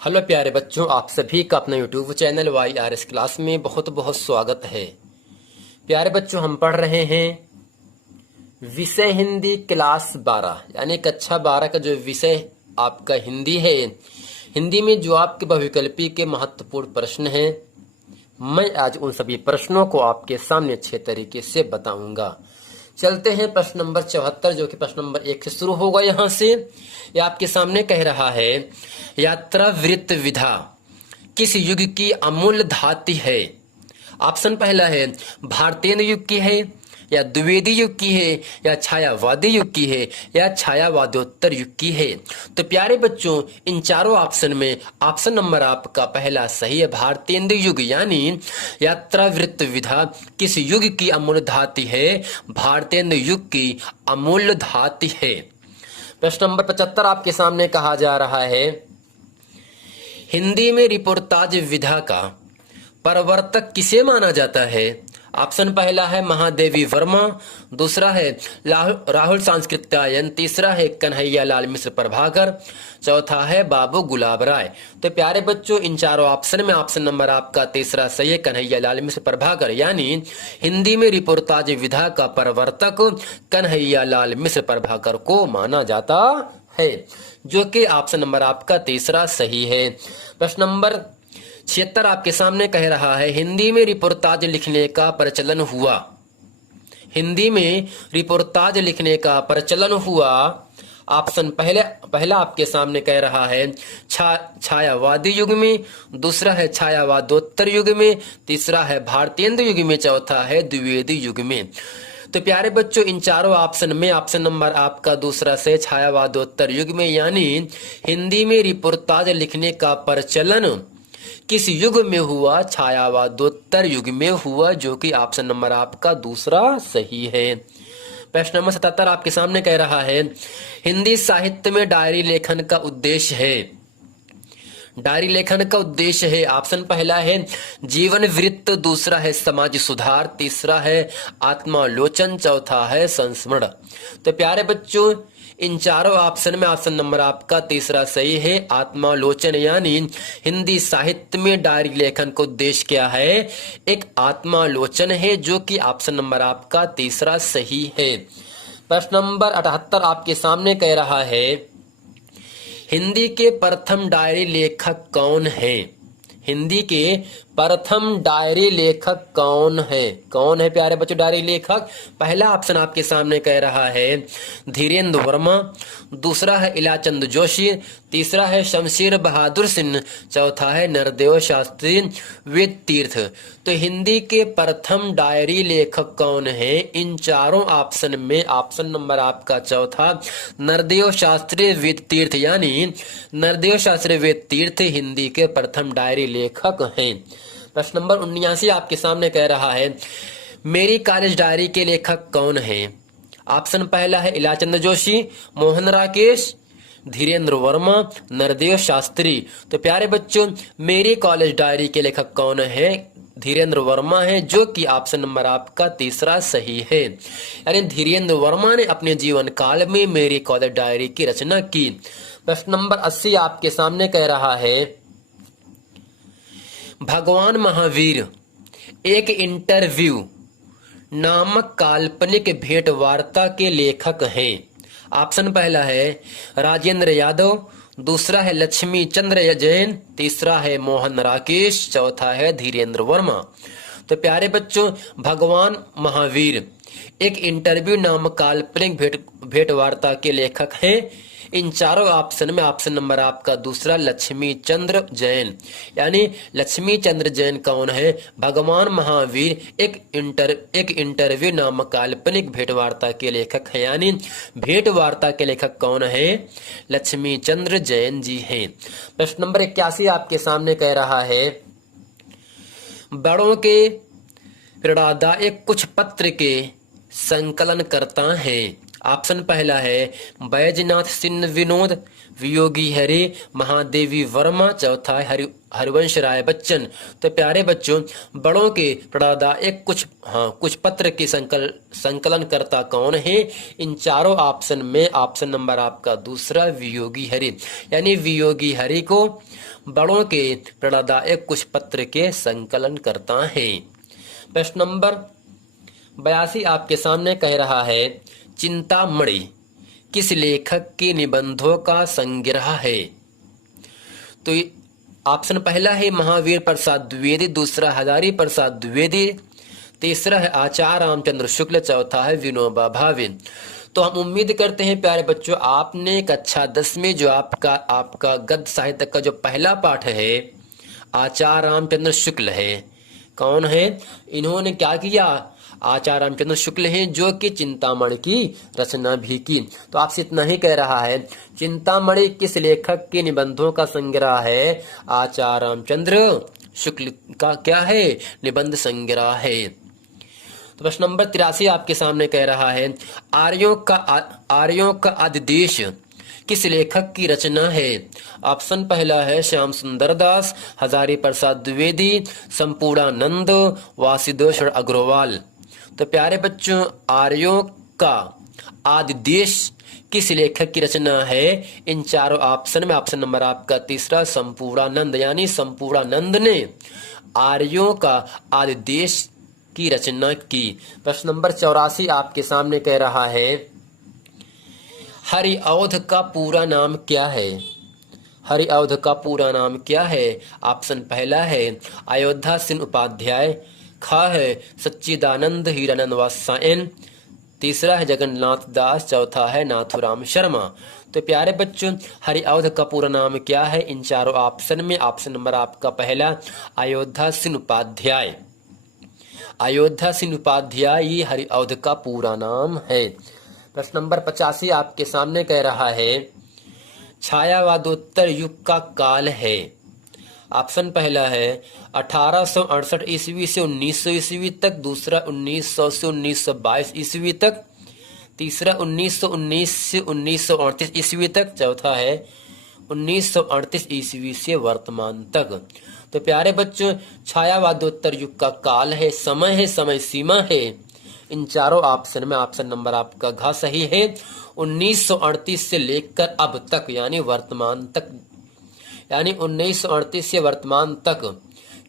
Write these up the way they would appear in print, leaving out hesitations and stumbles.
Hello प्यारे बच्चों, आप सभी का अपना यूट्यूब चैनल YRS क्लास में बहुत बहुत स्वागत है। प्यारे बच्चों, हम पढ़ रहे हैं विषय हिंदी क्लास 12 यानी कक्षा 12 का जो विषय आपका हिंदी है। हिंदी में जो आपके बहुविकल्पी के महत्वपूर्ण प्रश्न हैं, मैं आज उन सभी प्रश्नों को आपके सामने अच्छे तरीके से बताऊंगा। चलते हैं प्रश्न नंबर 74, जो कि प्रश्न नंबर 1 से शुरू होगा। यहाँ से ये आपके सामने कह रहा है, यात्रा वृत्त विधा किस युग की अमूल्य धातु है। ऑप्शन पहला है भारतीय युग की है, या द्विवेदी युग की है, या छायावादी युग की है, या छायावादोत्तर युग की है। तो प्यारे बच्चों, इन चारों ऑप्शन में ऑप्शन नंबर आपका पहला सही है, भारतीय युग। यानी यात्रा वृत्त विधा किस युग की अमूल्य धातु है, भारतीय युग की अमूल्य धातु है। प्रश्न नंबर 75 आपके सामने कहा जा रहा है, हिंदी में रिपोर्टाज विधा का प्रवर्तक किसे माना जाता है। ऑप्शन पहला है महादेवी वर्मा, दूसरा है राहुल सांस्कृत्यायन, तीसरा है कन्हैया लाल मिश्र प्रभाकर, चौथा है बाबू गुलाब राय। तो प्यारे बच्चों, इन चारों ऑप्शन में ऑप्शन नंबर आपका तीसरा सही है, कन्हैया लाल मिश्र प्रभाकर। यानी हिंदी में रिपोर्टाज विधा का प्रवर्तक कन्हैया लाल मिश्र प्रभाकर को माना जाता है, जो कि ऑप्शन नंबर आपका तीसरा सही है। प्रश्न नंबर 76 आपके सामने कह रहा है, हिंदी में रिपोर्टाज लिखने का प्रचलन हुआ। हिंदी में रिपोर्टाज लिखने का प्रचलन हुआ। ऑप्शन पहला आपके सामने कह रहा है छायावादी युग में, दूसरा है छायावादोत्तर युग में, तीसरा है भारतीय युग में, चौथा है द्विवेदी युग में। तो प्यारे बच्चों, इन चारों ऑप्शन में ऑप्शन नंबर आपका दूसरा से छायावादोत्तर युग में। यानी हिंदी में रिपोर्टाज लिखने का प्रचलन किस युग में हुआ, छायावादोत्तर युग में हुआ, जो कि ऑप्शन नंबर आपका दूसरा सही है। प्रश्न नंबर 77 आपके सामने कह रहा है, हिंदी साहित्य में डायरी लेखन का उद्देश्य है। डायरी लेखन का उद्देश्य है, ऑप्शन पहला है जीवन वृत्त, दूसरा है समाज सुधार, तीसरा है आत्मालोचन, चौथा है संस्मरण। तो प्यारे बच्चों, इन चारों ऑप्शन में ऑप्शन नंबर आपका तीसरा सही है, आत्मालोचन। यानी हिंदी साहित्य में डायरी लेखन का उद्देश्य क्या है, एक आत्मालोचन है, जो कि ऑप्शन नंबर आपका तीसरा सही है। प्रश्न नंबर 78 आपके सामने कह रहा है, हिंदी के प्रथम डायरी लेखक कौन है। हिंदी के प्रथम डायरी लेखक कौन है। कौन है प्यारे बच्चों डायरी लेखक। पहला ऑप्शन आपके सामने कह रहा है धीरेन्द्र वर्मा, दूसरा है इलाचंद जोशी, तीसरा है शमशेर बहादुर सिंह, चौथा है नरदेव शास्त्री वेद तीर्थ। तो हिंदी के प्रथम डायरी लेखक कौन है, इन चारों ऑप्शन में ऑप्शन नंबर आपका चौथा नरदेव शास्त्री वेद तीर्थ। यानी नरदेव शास्त्री वेद तीर्थ हिंदी के प्रथम डायरी लेखक हैं। प्रश्न नंबर 79 आपके सामने कह रहा है, मेरी कॉलेज डायरी के लेखक कौन है। ऑप्शन पहला है इलाचंद जोशी, मोहन राकेश, धीरेन्द्र वर्मा, नरदेव शास्त्री। तो प्यारे बच्चों, मेरी कॉलेज डायरी के लेखक कौन है, धीरेन्द्र वर्मा है, जो कि ऑप्शन नंबर आपका तीसरा सही है। यानी धीरेन्द्र वर्मा ने अपने जीवन काल में मेरी कॉलेज डायरी की रचना की। प्रश्न नंबर 80 आपके सामने कह रहा है, भगवान महावीर एक इंटरव्यू नामक काल्पनिक भेंट वार्ता के लेखक हैं। ऑप्शन पहला है राजेंद्र यादव, दूसरा है लक्ष्मी चंद्र जैन, तीसरा है मोहन राकेश, चौथा है धीरेन्द्र वर्मा। तो प्यारे बच्चों, भगवान महावीर एक इंटरव्यू नामक काल्पनिक भेंट वार्ता के लेखक हैं। इन चारों ऑप्शन में ऑप्शन नंबर आपका दूसरा लक्ष्मी चंद्र जैन। यानी लक्ष्मी चंद्र जैन कौन है, भगवान महावीर एक इंटरव्यू नामक काल्पनिक भेंट वार्ता के लेखक है। यानी भेंट वार्ता के लेखक कौन है, लक्ष्मी चंद्र जैन जी हैं। प्रश्न नंबर 81 आपके सामने कह रहा है, बड़ों के प्रेरणादायक कुछ पत्र के संकलन करता है। ऑप्शन पहला है बैजनाथ सिंह विनोद, वियोगी हरि महादेवी वर्मा, चौथा है हरिवंश राय बच्चन। तो प्यारे बच्चों, बड़ों के प्रेरणादायक कुछ पत्र के संकलन करता कौन है? इन चारों ऑप्शन में ऑप्शन नंबर आपका दूसरा वियोगी हरि, यानी वियोगी हरि को बड़ों के प्रेरणादायक कुछ पत्र के संकलन करता है। प्रश्न नंबर 82 आपके सामने कह रहा है, चिंतामणि किस लेखक के निबंधों का संग्रह है? तो ऑप्शन पहला है महावीर प्रसाद द्विवेदी, दूसरा हजारी प्रसाद द्विवेदी, तीसरा है आचार्य रामचंद्र शुक्ल, चौथा है विनोबा भावे। तो हम उम्मीद करते हैं प्यारे बच्चों, आपने कक्षा 10 में जो आपका गद्य साहित्य का जो पहला पाठ है आचार्य रामचंद्र शुक्ल है। कौन है? इन्होंने क्या किया? आचार्य रामचंद्र शुक्ल हैं, जो कि चिंतामणि की रचना भी की। तो आपसे इतना ही कह रहा है, चिंतामणि किस लेखक के निबंधों का संग्रह है? आचार्य रामचंद्र शुक्ल का क्या है? निबंध संग्रह है। तो प्रश्न नंबर 83 आपके सामने कह रहा है, आर्यों का अधिदेश किस लेखक की रचना है? ऑप्शन पहला है श्याम सुंदर दास, हजारी प्रसाद द्विवेदी, संपूर्णानंद, वासुदेव अग्रवाल। तो प्यारे बच्चों, आर्यों का आदिदेश किस लेखक की रचना है? इन चारों ऑप्शन में ऑप्शन नंबर आपका तीसरा संपूर्णानंद, यानी संपूर्णानंद ने आर्यों का आदिदेश की रचना की। प्रश्न नंबर 84 आपके सामने कह रहा है, हरिऔध का पूरा नाम क्या है? हरिऔध का पूरा नाम क्या है? ऑप्शन पहला है अयोध्या सिंह उपाध्याय, ख है सच्चिदानंद हीरानंद वात्सायन, तीसरा है जगन्नाथ दास, चौथा है नाथुराम शर्मा। तो प्यारे बच्चों, हरिऔध का पूरा नाम क्या है? इन चारों ऑप्शन में ऑप्शन नंबर आपका पहला अयोध्या सिंह उपाध्याय। अयोध्या सिंह उपाध्याय ये हरिऔध का पूरा नाम है। प्रश्न नंबर 85 आपके सामने कह रहा है, छायावादोत्तर युग का काल है। ऑप्शन पहला है 1868 ईस्वी से 1900 ईस्वी तक, दूसरा 1900 से 1922 ईस्वी तक, तीसरा 1919 से 1938 ईस्वी तक, चौथा है 1938 ईस्वी से वर्तमान तक। तो प्यारे बच्चों, छायावादोत्तर युग का काल है, समय सीमा है। इन चारों ऑप्शन में ऑप्शन नंबर आपका घ सही है। 1938 से लेकर अब तक यानी वर्तमान तक, यानी 1938 से वर्तमान तक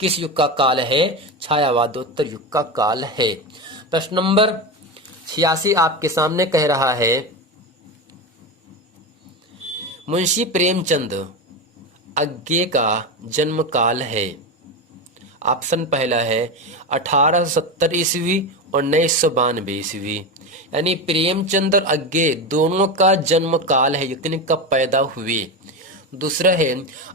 किस युग का काल है? छायावादोत्तर युग का काल है। प्रश्न नंबर 86 आपके सामने कह रहा है, मुंशी प्रेमचंद अज्ञे का जन्म काल है। ऑप्शन पहला है 1870 ईस्वी और 1992 ईस्वी, यानी प्रेमचंद और अज्ञे दोनों का जन्म काल है, यानी कब पैदा हुए। दूसरा है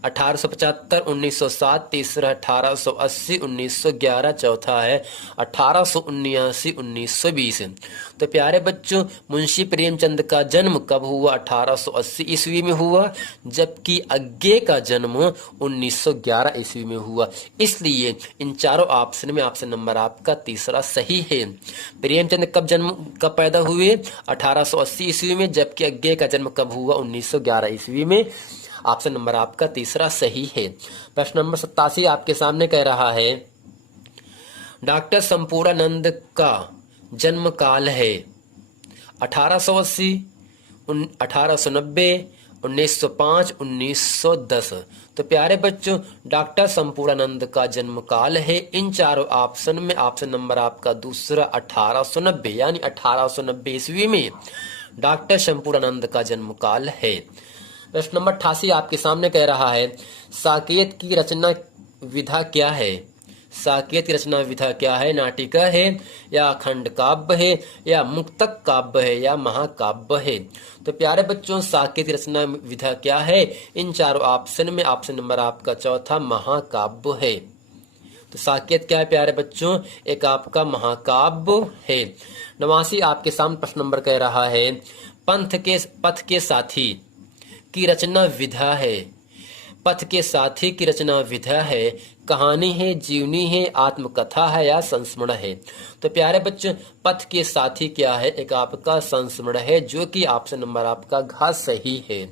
1875 1907, तीसरा 1880 1911, चौथा है 1879 1920। तो प्यारे बच्चों, मुंशी प्रेमचंद का जन्म कब हुआ? 1880 ईस्वी में हुआ, जबकि अज्ञे का जन्म 1911 ईस्वी में हुआ। इसलिए इन चारों ऑप्शन में ऑप्शन नंबर आपका तीसरा सही है। प्रेमचंद कब पैदा हुए? 1880 ईस्वी में, जबकि अज्ञे का जन्म कब हुआ? 1911 ईस्वी में। ऑप्शन नंबर आपका तीसरा सही है। प्रश्न नंबर 87 आपके सामने कह रहा है, डॉक्टर संपूर्णानंद का जन्म काल है 1880, 1890, 1905, 1910। तो प्यारे बच्चों, डॉक्टर संपूर्णानंद का जन्म काल है इन चारों ऑप्शन में ऑप्शन नंबर आपका दूसरा 1890, यानी 1890 ईस्वी में डॉक्टर संपूर्णानंद का जन्म काल है। प्रश्न नंबर 88 आपके सामने कह रहा है, साकेत की रचना विधा क्या है? साकेत की रचना विधा क्या है? नाटिका है या अखंड काव्य है या मुक्तक काव्य है या महाकाव्य है? तो प्यारे बच्चों, साकेत की रचना विधा क्या है? इन चारों ऑप्शन में ऑप्शन नंबर आपका चौथा महाकाव्य है। तो साकेत क्या है प्यारे बच्चों? एक आपका महाकाव्य है। 89 आपके सामने प्रश्न नंबर कह रहा है, पथ के साथी की रचना विधा है। पथ के साथी की रचना विधा है, कहानी है, जीवनी है, आत्मकथा है या संस्मरण है? तो प्यारे बच्चों, पथ के साथी क्या है? एक आपका संस्मरण है, जो कि ऑप्शन नंबर आपका घ सही है।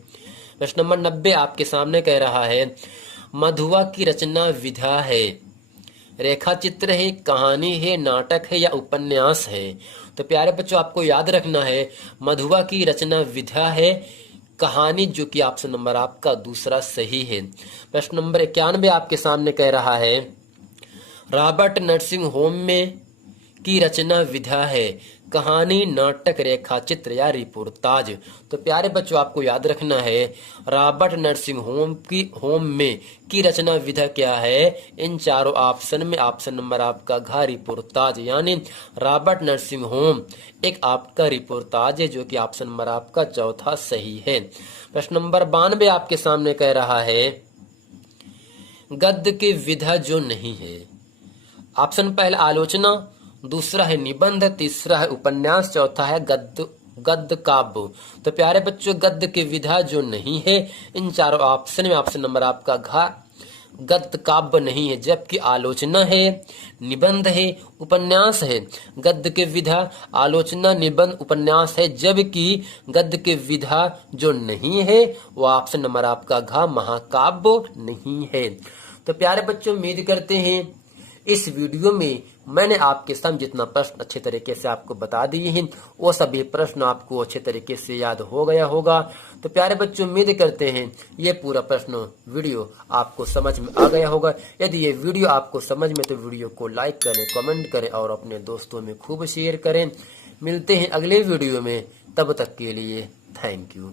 प्रश्न नंबर 90 आपके सामने कह रहा है मधुआ की रचना विधा है, रेखा चित्र है, कहानी है, नाटक है या उपन्यास है। तो प्यारे बच्चों आपको याद रखना है मधुआ की रचना विधा है, कहानी, जो कि ऑप्शन नंबर आपका दूसरा सही है। प्रश्न नंबर 91 आपके सामने कह रहा है रॉबर्ट नर्सिंग होम में की रचना विधा है, कहानी, नाटक, रेखा चित्र या रिपोर्टाज। तो प्यारे बच्चों आपको याद रखना है रॉबर्ट नर्सिंग होम में की रचना विधा क्या है। इन चारों ऑप्शन में ऑप्शन नंबर आपका घ रिपोर्टाज, यानी रॉबर्ट नर्सिंग होम एक आपका रिपोर्टाज है, जो कि ऑप्शन नंबर आपका चौथा सही है। प्रश्न नंबर 92 आपके सामने कह रहा है गद्य की विधा जो नहीं है। ऑप्शन पहला आलोचना, दूसरा है निबंध, तीसरा है उपन्यास, चौथा है गद्य काव्य। तो प्यारे बच्चों गद्य की विधा जो नहीं है, इन चारों ऑप्शन में ऑप्शन नंबर आपका घ गद्य काव्य नहीं है, जबकि आलोचना है, निबंध है, उपन्यास है। गद्य की विधा आलोचना, निबंध, उपन्यास है, जबकि गद्य की विधा जो नहीं है वो ऑप्शन नंबर आपका घ महाकाव्य नहीं है। तो प्यारे बच्चों उम्मीद करते हैं इस वीडियो में मैंने आपके सामने जितना प्रश्न अच्छे तरीके से आपको बता दिए हैं वो सभी प्रश्न आपको अच्छे तरीके से याद हो गया होगा। तो प्यारे बच्चों उम्मीद करते हैं ये पूरा प्रश्न वीडियो आपको समझ में आ गया होगा। यदि ये वीडियो आपको समझ में तो वीडियो को लाइक करें, कमेंट करें और अपने दोस्तों में खूब शेयर करें। मिलते हैं अगले वीडियो में, तब तक के लिए थैंक यू।